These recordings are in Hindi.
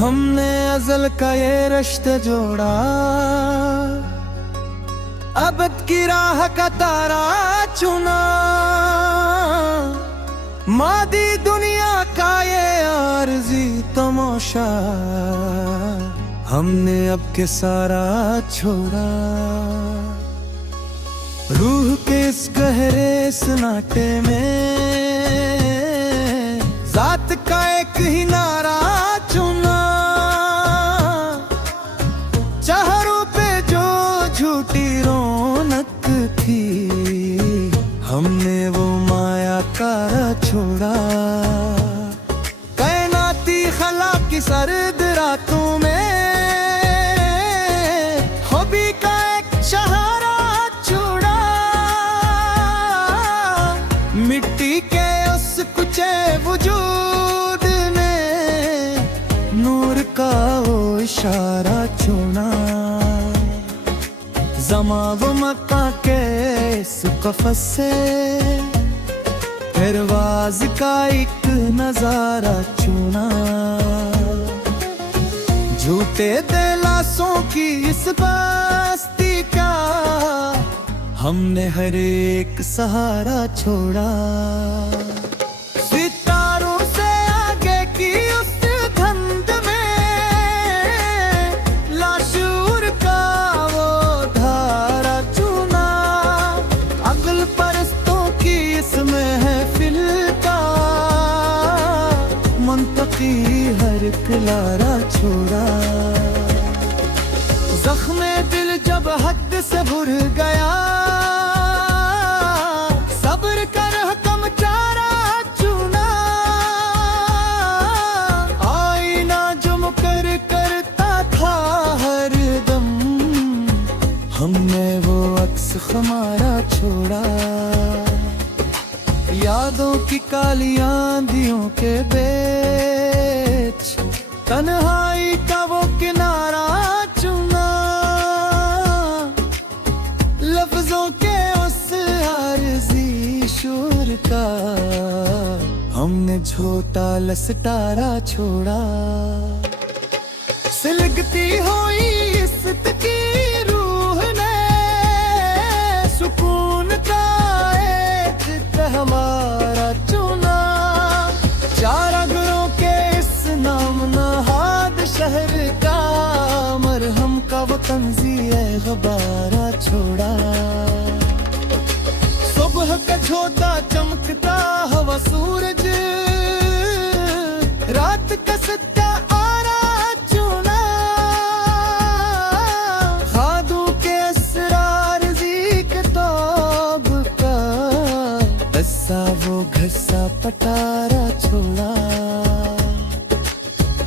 हमने अज़ल का ये रिश्ते जोड़ा, अबद की राह का तारा चुना। मादी दुनिया का ये आरज़ी तमाशा, हमने अब के सारा छोड़ा। रूह के इस गहरे सन्नाटे में ज़ात का एक ही नारा चुना। चेहरों पे जो झूठी रौनक थी, हमने वो माया कारा छोड़ा। कायनाती खला की सर्द रातों में ख्वाबी का एक सहारा छोड़ा। मिट्टी के उस कुचे वजूद ने नूर का वो इशारा छोड़ा। ज़मा वो मक्का के इस कफ़स से परवाज़ का एक नज़ारा चुना। झूठे दिलासों की इस बस्ती का हमने हर एक सहारा छोड़ा। सितारों से आगे की उस धुंध में लाशूर का वो धारा चुना। अक्ल परस्तों की इस महफिल का मुंतकी हर किनारा छोड़ा। ज़ख्मे दिल जब हद से भर गया, सब्र कर हुक्म चारा चुना। आईना जो मुकर करता था हर दम, हमने वो अक्स हमारा छोड़ा। यादों की काली आंधियों के बीच तन्हाई का वो किनारा चुना। लफ्जों के उस आरज़ी शोर का हमने झोटा लसटारा छोड़ा। सिलगती हुई इस की रूह ने सुकून का एक हमारा चुना। चार अगरों के इस नाम नहाद शहर का मरहम का वो तंज़ीए गबारा छोड़ा। सुबह का झोता चमकता हवा सूरज, रात का सच्चा आरा चुना। खादों के असरार किताब का ऐसा वो घसा पटारा छोड़ा।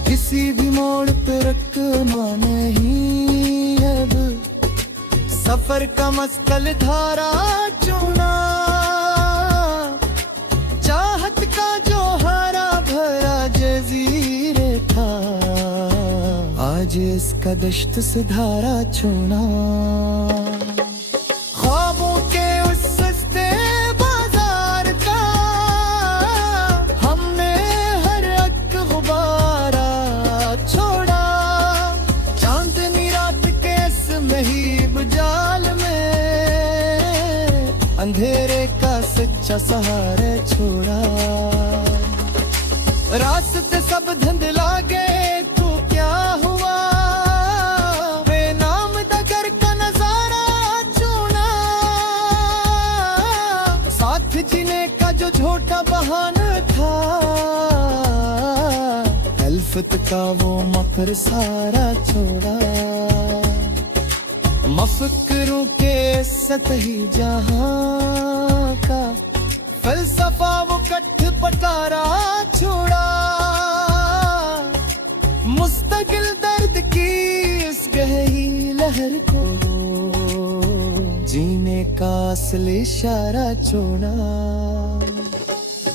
किसी भी मोड़ पे रखना नहीं अब, सफर का मस्कल धारा चुना। चाहत का जो हरा भरा जजीरे था, आज इसका दश्त से धारा चुना। ख्वाबों के उस सस्ते बाजार का हमने हर एक गुबारा छोड़ा। चांदनी रात के इस महीब जाल में अंधेरे का सच्चा सहारा छोड़ा। रास्ते सब धुंधला गए तो क्या हुआ, बेनाम दगर का नजारा चुना। साथ जीने का जो झूठा बहाना था, अल्फत का वो मकर सारा छोड़ा। मफकरों के सतही जहां का फलसफा वो कट्ठ पटारा छोड़ा। मुस्तकिल दर्द की इस गहरी लहर को जीने का असल इशारा छोड़ा।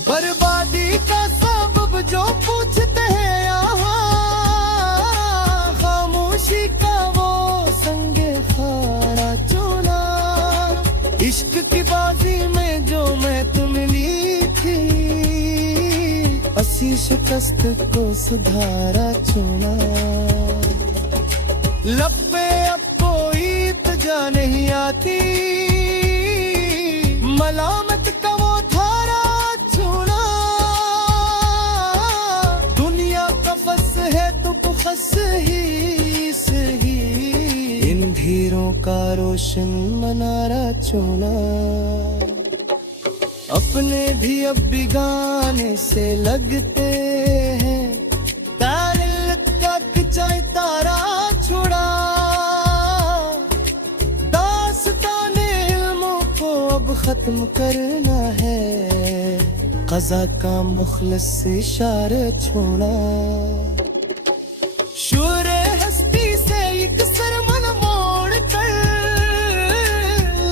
बर्बादी का सबब जो पूछते हैं यहाँ, खामोशी का वो संगे फारा छोड़ा। इश्क की बाजी में जो मैं तुम ली थी, किसी शिकस्त को सुधारा चुना। लब पे अब कोई इत्जा नहीं आती, मलामत का वो धारा चुना। दुनिया का फस है तो फस ही सही, इन धीरों का रोशन मनारा चुना। अपने भी अब बिगाने से लगते हैं, तारिल तक चाहे तारा छुड़ा। दास्ताने इल्मों को अब खत्म करना है, क़ज़ा का मुखलस इशारा छोड़ा। शूरे हस्ती से एक सरमन मोड़ कर,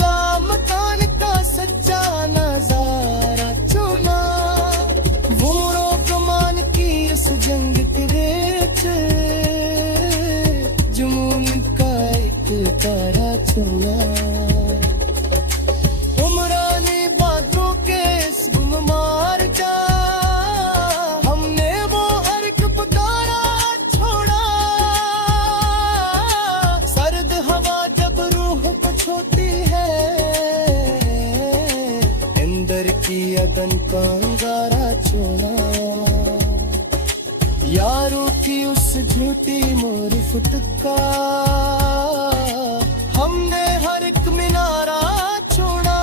लामकान का सच्चा नजारा चुना। वोरों कमान की उस जंग के रेत, जुनून का एक तारा चुना। उमराने बादलों के इस गुममार का, हमने वो हर एक पुकारा छोड़ा। सर्द हवा जब रूह को छूती है, अंदर की अगन का अंगारा छोड़ा। यारों की उस झूठी मुरफत का, हमने हर एक मिनारा छोड़ा।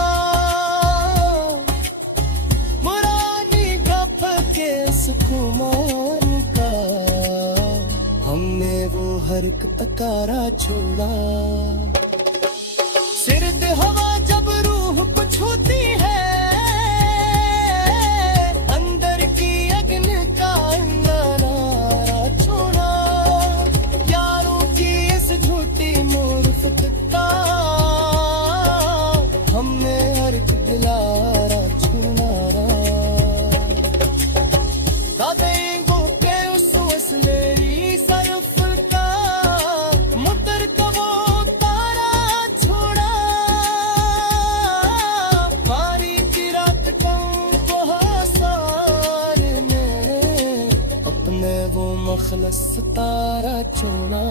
मुरानी गप के उस खुमार का, हमने वो हर एक तकारा छोड़ा। सिर्द हवा जब रूह को छूती है, अंदर की अग्न का अंगारा छोड़ा। यारों की इस झूठी मुरफत का, हमने हर एक दिलारा छुनारा। दादेंगो के उस वसलेरी सरफ का, मुतर का वो तारा छोड़ा। मारी की रात को हासार ने, अपने वो मखलस तारा छोड़ा।